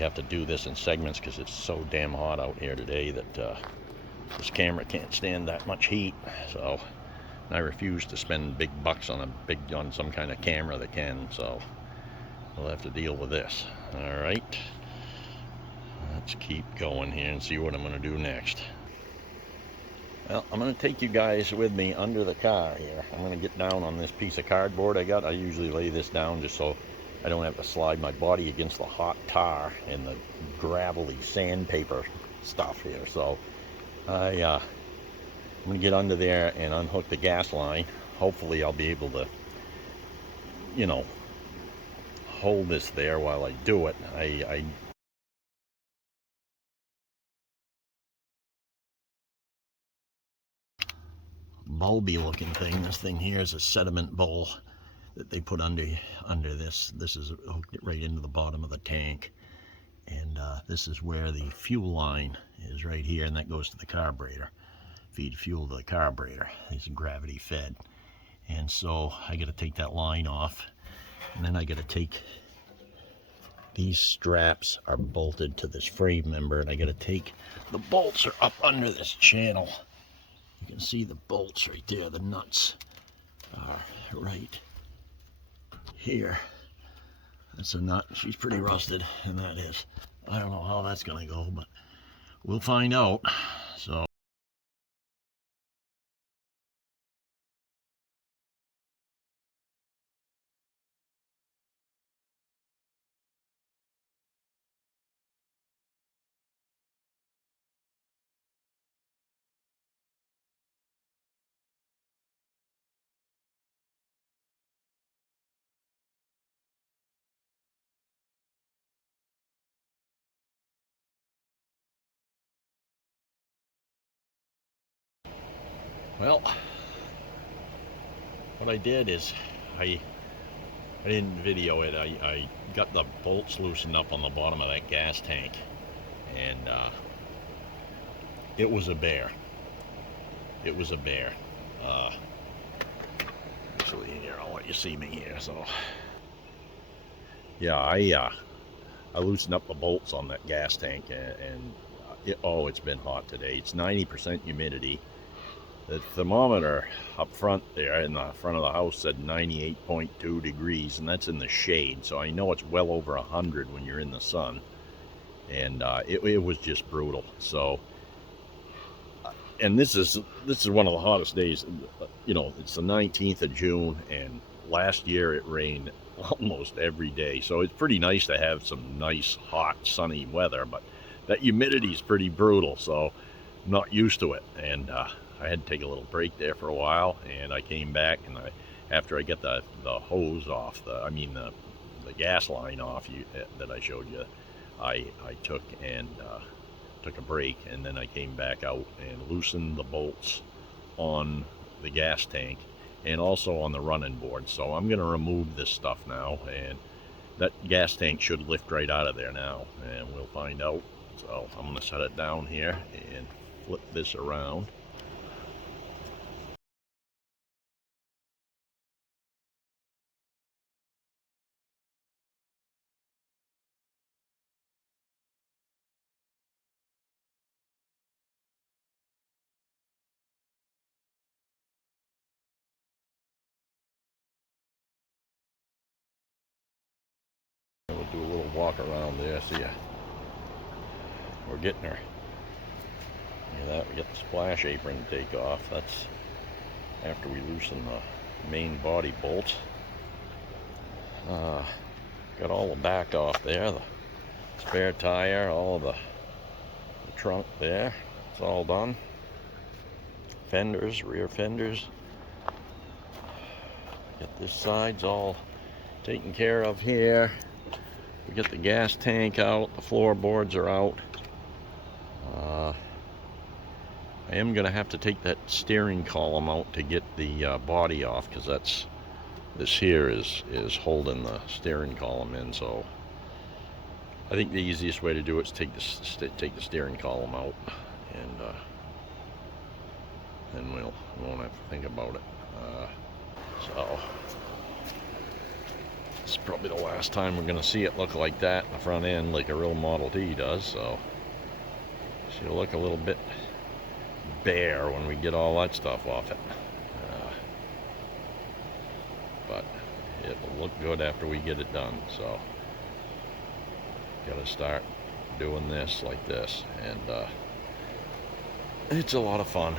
You have to do this in segments because it's so damn hot out here today that this camera can't stand that much heat. So I refuse to spend big bucks on some kind of camera that can. So we'll have to deal with this. All right, let's keep going here and see what I'm going to do next. Well, I'm going to take you guys with me under the car here. I'm going to get down on this piece of cardboard I got. I usually lay this down just so I don't have to slide my body against the hot tar and the gravelly sandpaper stuff here. So I'm going to get under there and unhook the gas line. Hopefully I'll be able to, you know, hold this there while I do it. I bulby looking thing. This thing here is a sediment bowl that they put under this. This is hooked right into the bottom of the tank, and this is where the fuel line is, right here, and that goes to the carburetor. Feed fuel to the carburetor. It's gravity fed, and so I got to take that line off, and then I got to take these straps are bolted to this frame member, and I got to take the bolts are up under this channel. You can see the bolts right there. The nuts are right here. That's a nut. She's pretty rusted, and that is. I don't know how that's gonna go, but we'll find out. So well, what I did is I didn't video it. I got the bolts loosened up on the bottom of that gas tank, and it was a bear. It was a bear. Actually, here, I'll let you see me here. So yeah, I loosened up the bolts on that gas tank, and it's been hot today. It's 90% humidity. The thermometer up front there in the front of the house said 98.2 degrees, and that's in the shade, so I know it's well over 100 when you're in the sun. And it was just brutal. So and this is one of the hottest days. You know, it's the 19th of June, and last year it rained almost every day, so it's pretty nice to have some nice hot sunny weather, but that humidity is pretty brutal, so I'm not used to it. And I had to take a little break there for a while, and I came back, and after I get the hose off, the gas line off that I showed you, I took a break, and then I came back out and loosened the bolts on the gas tank and also on the running board. So I'm going to remove this stuff now, and that gas tank should lift right out of there now, and we'll find out. So I'm going to set it down here and flip this around. We'll do a little walk around there. See ya. We're getting her. We get the splash apron to take off. That's after we loosen the main body bolts. Got all the back off there, the spare tire, all of the trunk there. It's all done. Fenders, rear fenders. Get this side's all taken care of here. We get the gas tank out. The floorboards are out. I am going to have to take that steering column out to get the body off, because this here is holding the steering column in. So I think the easiest way to do it is take the steering column out, and then we won't have to think about it. It's probably the last time we're going to see it look like that in the front end, like a real Model T does. So she'll look a little bit bare when we get all that stuff off it. But it will look good after we get it done. So got to start doing this like this, and it's a lot of fun.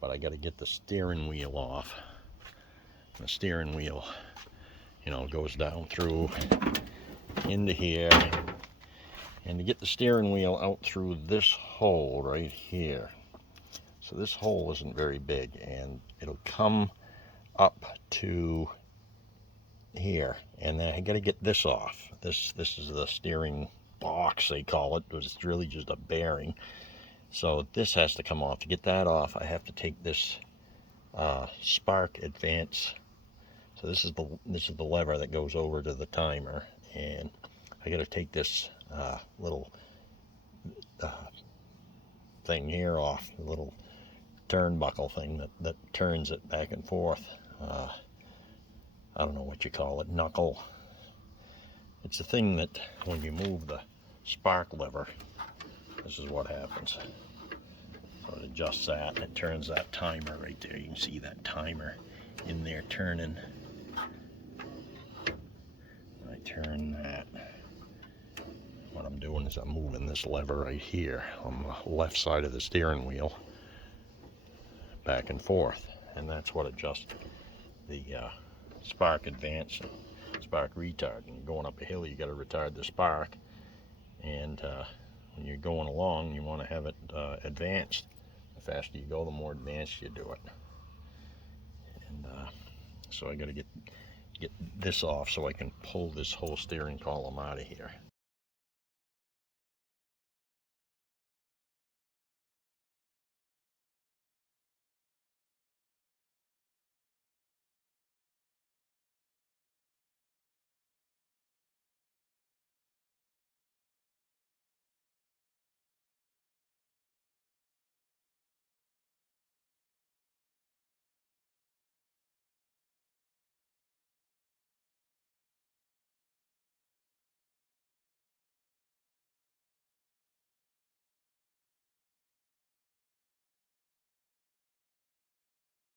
But I got to get the steering wheel off. The steering wheel, goes down through into here. And to get the steering wheel out through this hole right here. So this hole isn't very big, and it'll come up to here. And then I got to get this off. This is the steering box, they call it, but it's really just a bearing. So this has to come off. To get that off, I have to take this spark advance. So this is the lever that goes over to the timer, and I got to take this little thing here off, the little turnbuckle thing that turns it back and forth. I don't know what you call it, knuckle. It's a thing that when you move the spark lever, this is what happens. So it adjusts that, and it turns that timer right there. You can see that timer in there turning. Right, turn that, what I'm doing is I'm moving this lever right here on the left side of the steering wheel back and forth, and that's what adjusts the spark advance and spark retard. And going up a hill, you got to retard the spark, and when you're going along, you want to have it advanced. The faster you go, the more advanced you do it. And so I got to get this off so I can pull this whole steering column out of here.